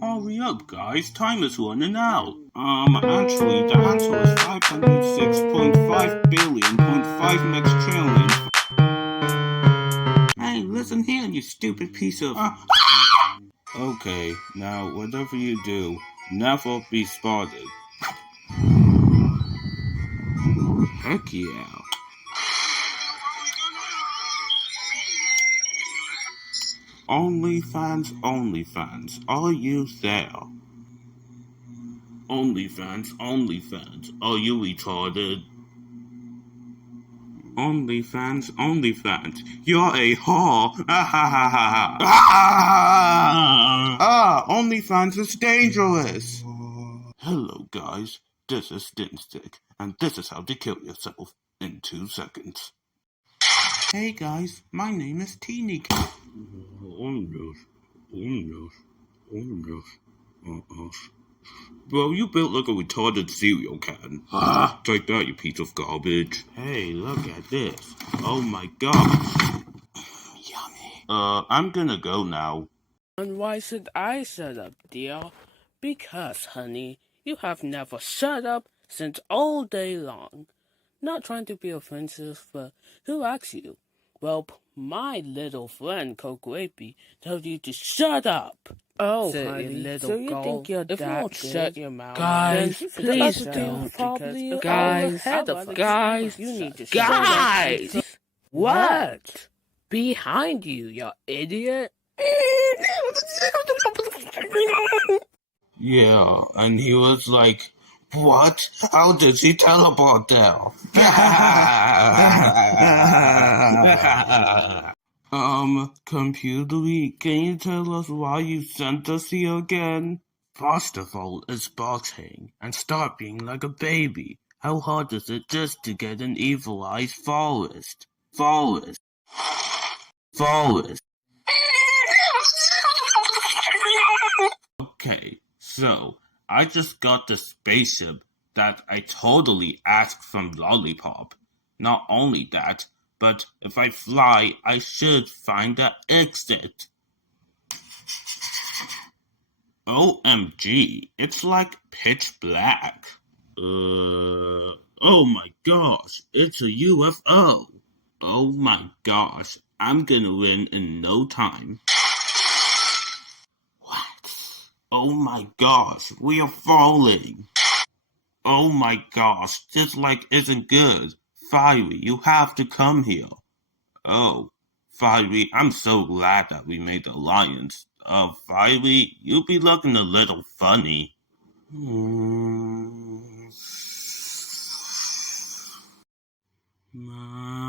Hurry up, guys. Time is running out. Actually, the answer is 506.5 billion.5 next trillion. Hey, listen here, you stupid piece of... Okay, now, whatever you do, never be spotted. Heck yeah. OnlyFans, are you there? OnlyFans, are you retarded? OnlyFans, you're a whore! OnlyFans is dangerous! Hello guys, this is Dinstick, and this is how to kill yourself in 2 seconds. Hey guys, my name is Teeny. Bro, you built like a retarded cereal can. Take that, you piece of garbage. Hey, look at this. Oh my god. Yummy. I'm gonna go now. And why should I shut up, dear? Because, honey, you have never shut up since all day long. Not trying to be offensive, but who asked you? Well, my little friend Corruptz told you to shut up. Oh, honey, little so you think you're if that you won't good? Shut your mouth. Guys, please don't. Guys, you need to shut up. What? Behind you, you idiot. Yeah, and he was like, what? How did she teleport there? Computer, can you tell us why you sent us here again? First of all, it's boxing, and start being like a baby. How hard is it just to get an evilized forest? Okay, so, I just got the spaceship that I totally asked from Lollipop. Not only that, but if I fly, I should find the exit. OMG, it's like pitch black. Oh my gosh, it's a UFO. Oh my gosh, I'm gonna win in no time. What? Oh my gosh, we are falling. Oh my gosh, this isn't good. Fiery, you have to come here. Oh, Fiery, I'm so glad that we made the alliance. Fiery, you be looking a little funny. My